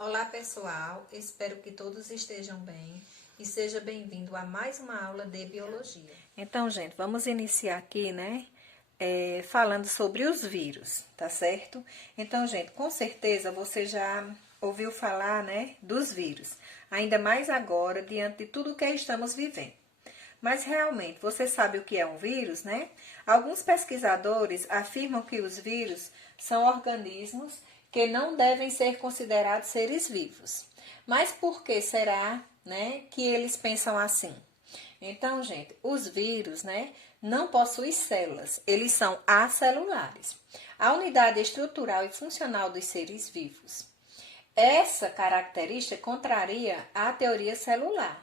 Olá pessoal, espero que todos estejam bem e seja bem-vindo a mais uma aula de biologia. Então, gente, vamos iniciar aqui, né? Falando sobre os vírus, tá certo? Então, gente, com certeza você já ouviu falar, né, dos vírus. Ainda mais agora, diante de tudo que estamos vivendo. Mas realmente, você sabe o que é um vírus, né? Alguns pesquisadores afirmam que os vírus são organismos que não devem ser considerados seres vivos. Mas por que será, né, que eles pensam assim? Então, gente, os vírus, né, não possuem células, eles são acelulares. A unidade estrutural e funcional dos seres vivos. Essa característica contraria a teoria celular,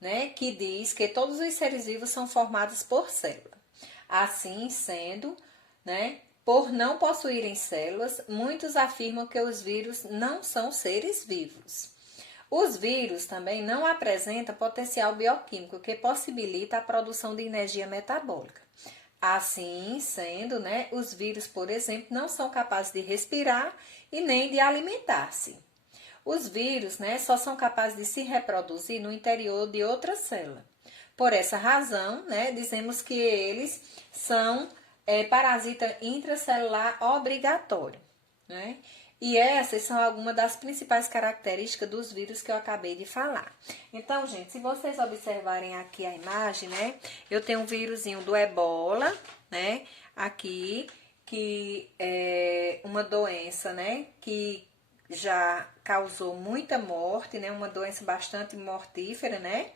né, que diz que todos os seres vivos são formados por célula. Assim sendo, né, por não possuírem células, muitos afirmam que os vírus não são seres vivos. Os vírus também não apresentam potencial bioquímico que possibilita a produção de energia metabólica. Assim sendo, né, os vírus, por exemplo, não são capazes de respirar e nem de alimentar-se. Os vírus, né, só são capazes de se reproduzir no interior de outra célula. Por essa razão, né, dizemos que eles são parasita intracelular obrigatório, né? E essas são algumas das principais características dos vírus que eu acabei de falar. Então, gente, se vocês observarem aqui a imagem, né? Eu tenho um vírusinho do Ebola, né? Aqui, que é uma doença, né? Que já causou muita morte, né? Uma doença bastante mortífera, né?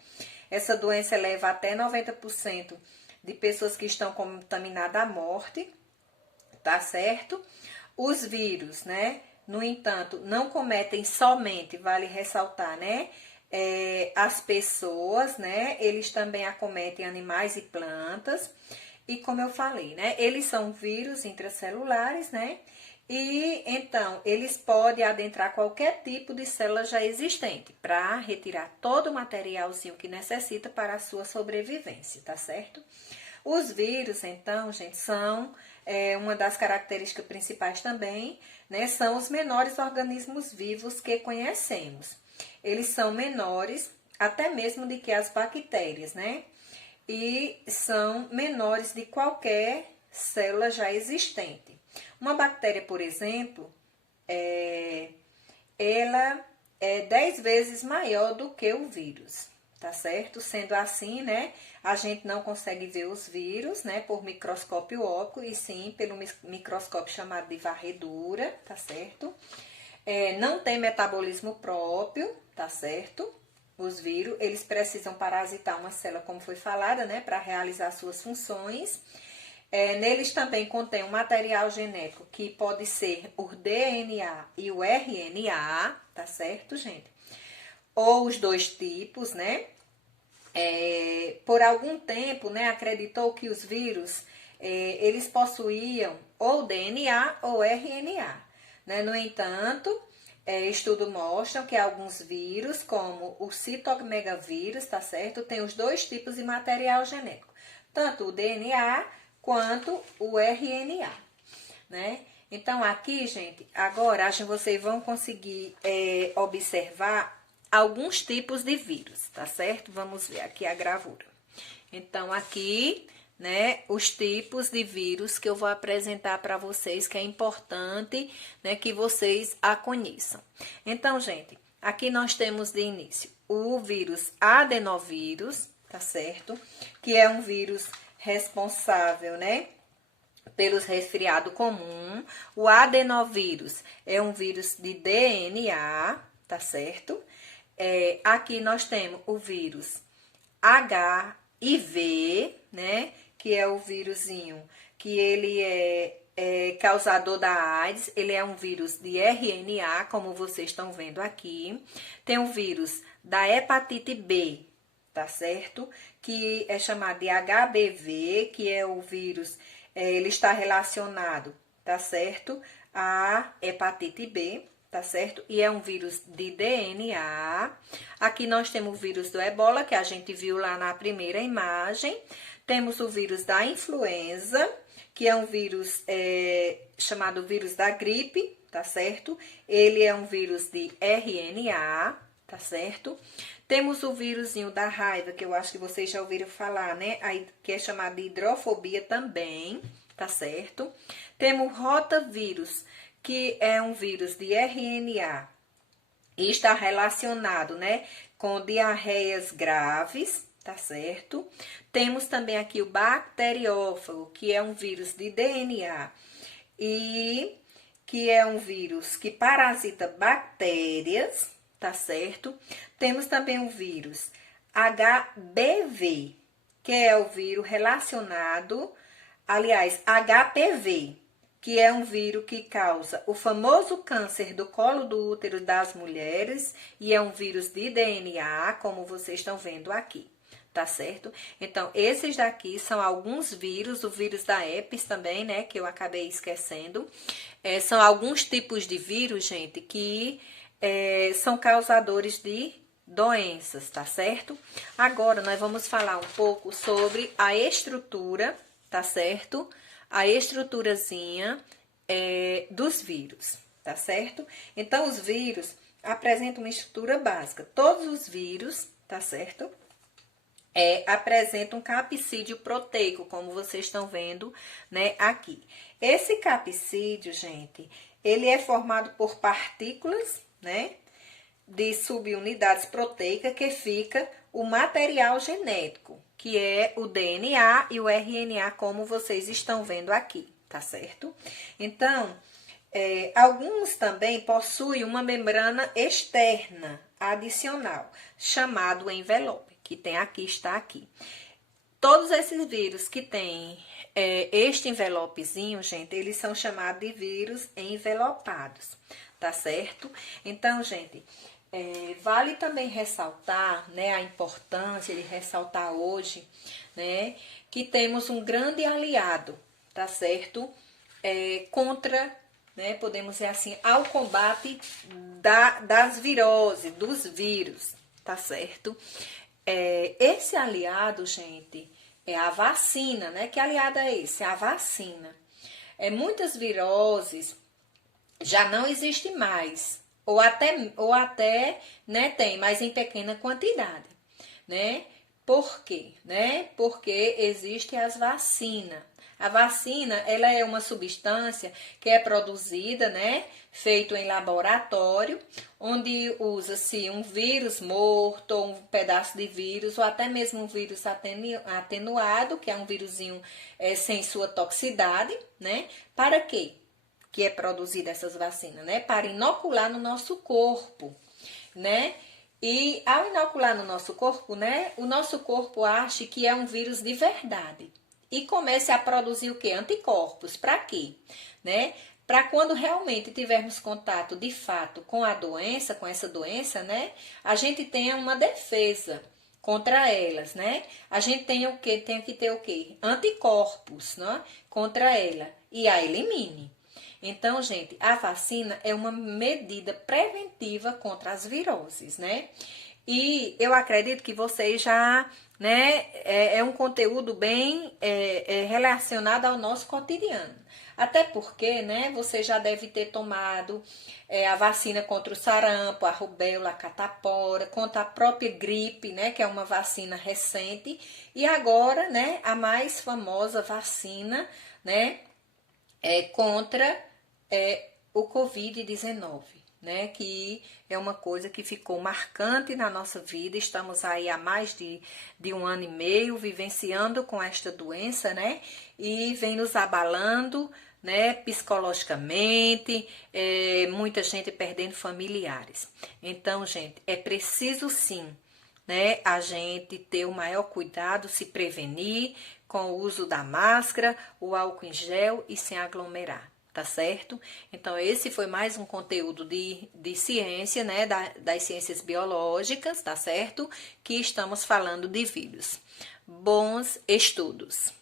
Essa doença leva até 90% de pessoas que estão contaminadas à morte, tá certo? Os vírus, né? No entanto, não cometem somente, vale ressaltar, né? As pessoas, né? Eles também acometem animais e plantas. E como eu falei, né? Eles são vírus intracelulares, né? E então, eles podem adentrar qualquer tipo de célula já existente para retirar todo o materialzinho que necessita para a sua sobrevivência, tá certo? Os vírus, então, gente, são uma das características principais também, né? São os menores organismos vivos que conhecemos. Eles são menores até mesmo do que as bactérias, né? E são menores de qualquer célula já existente. Uma bactéria, por exemplo, ela é 10 vezes maior do que o vírus, tá certo? Sendo assim, né, a gente não consegue ver os vírus, né, por microscópio óptico, e sim pelo microscópio chamado de varredura, tá certo? Não tem metabolismo próprio, tá certo? Os vírus, eles precisam parasitar uma célula, como foi falada, né, para realizar suas funções. Neles também contém um material genético que pode ser o DNA e o RNA, tá certo, gente? Ou os dois tipos, né? Por algum tempo, né, acreditou que os vírus, eles possuíam ou DNA ou RNA, né? No entanto, estudos mostram que alguns vírus, como o citomegavírus, tá certo? Tem os dois tipos de material genético, tanto o DNA quanto o RNA, né? Então, aqui, gente, agora acho que vocês vão conseguir observar alguns tipos de vírus, tá certo? Vamos ver aqui a gravura. Então, aqui, né, os tipos de vírus que eu vou apresentar para vocês, que é importante, né, que vocês a conheçam. Então, gente, aqui nós temos de início o vírus adenovírus, tá certo? Que é um vírus responsável, né, pelos resfriado comum. O adenovírus é um vírus de DNA, tá certo? Aqui nós temos o vírus HIV, né, que é o vírusinho que ele é causador da AIDS, ele é um vírus de RNA, como vocês estão vendo aqui. Tem o vírus da hepatite B, tá certo? Que é chamado de HBV, que é o vírus, ele está relacionado, tá certo? A hepatite B, tá certo? E é um vírus de DNA. Aqui nós temos o vírus do Ebola, que a gente viu lá na primeira imagem. Temos o vírus da influenza, que é um vírus chamado vírus da gripe, tá certo? Ele é um vírus de RNA, tá certo? Temos o vírusinho da raiva, que eu acho que vocês já ouviram falar, né? Aí, que é chamado de hidrofobia também, tá certo? Temos rotavírus, que é um vírus de RNA e está relacionado, né, com diarreias graves, tá certo? Temos também aqui o bacteriófago, que é um vírus de DNA e que é um vírus que parasita bactérias, tá certo? Temos também o vírus HBV, que é o vírus relacionado, aliás, HPV, que é um vírus que causa o famoso câncer do colo do útero das mulheres e é um vírus de DNA, como vocês estão vendo aqui, tá certo? Então, esses daqui são alguns vírus, o vírus da herpes também, né, que eu acabei esquecendo. São alguns tipos de vírus, gente, que são causadores de doenças, tá certo? Agora, nós vamos falar um pouco sobre a estrutura, tá certo? A estruturazinha dos vírus, tá certo? Então, os vírus apresentam uma estrutura básica. Todos os vírus, tá certo? Apresentam um capsídeo proteico, como vocês estão vendo, né, aqui. Esse capsídeo, gente, ele é formado por partículas, né, de subunidades proteicas que fica o material genético, que é o DNA e o RNA, como vocês estão vendo aqui, tá certo? Então, alguns também possuem uma membrana externa adicional, chamado envelope, que tem aqui, está aqui. Todos esses vírus que têm este envelopezinho, gente, eles são chamados de vírus envelopados, tá certo? Então, gente, vale também ressaltar, né, a importância de ressaltar hoje, né, que temos um grande aliado, tá certo? Contra, né, podemos dizer assim, ao combate das viroses, dos vírus, tá certo? Esse aliado, gente, é a vacina, né? Que aliado é esse? É a vacina. Muitas viroses já não existem mais, ou até, né, tem, mas em pequena quantidade, né? Por quê? Né? Porque existem as vacinas. A vacina, ela é uma substância que é produzida, né, feito em laboratório, onde usa-se um vírus morto, ou um pedaço de vírus, ou até mesmo um vírus atenuado, que é um vírusinho sem sua toxicidade, né? Para quê? Que é produzida essas vacinas, né? Para inocular no nosso corpo, né? E ao inocular no nosso corpo, né? O nosso corpo acha que é um vírus de verdade e comece a produzir o quê? Anticorpos. Para quê? Né? Para quando realmente tivermos contato de fato com a doença, com essa doença, né? A gente tenha uma defesa contra elas, né? A gente tem o quê? Tem que ter o quê? Anticorpos, né? Contra ela e a elimine. Então, gente, a vacina é uma medida preventiva contra as viroses, né? E eu acredito que vocês já, né, é um conteúdo bem relacionado ao nosso cotidiano. Até porque, né, você já deve ter tomado a vacina contra o sarampo, a rubéola, a catapora, contra a própria gripe, né, que é uma vacina recente. E agora, né, a mais famosa vacina, né, contra o Covid-19, né? Que é uma coisa que ficou marcante na nossa vida. Estamos aí há mais de 1 ano e meio vivenciando com esta doença, né? E vem nos abalando, né? Psicologicamente, muita gente perdendo familiares. Então, gente, é preciso sim, né? A gente ter o maior cuidado, se prevenir com o uso da máscara, o álcool em gel e sem aglomerar. Tá certo? Então, esse foi mais um conteúdo de ciência, né? Das ciências biológicas, tá certo? Que estamos falando de vírus. Bons estudos!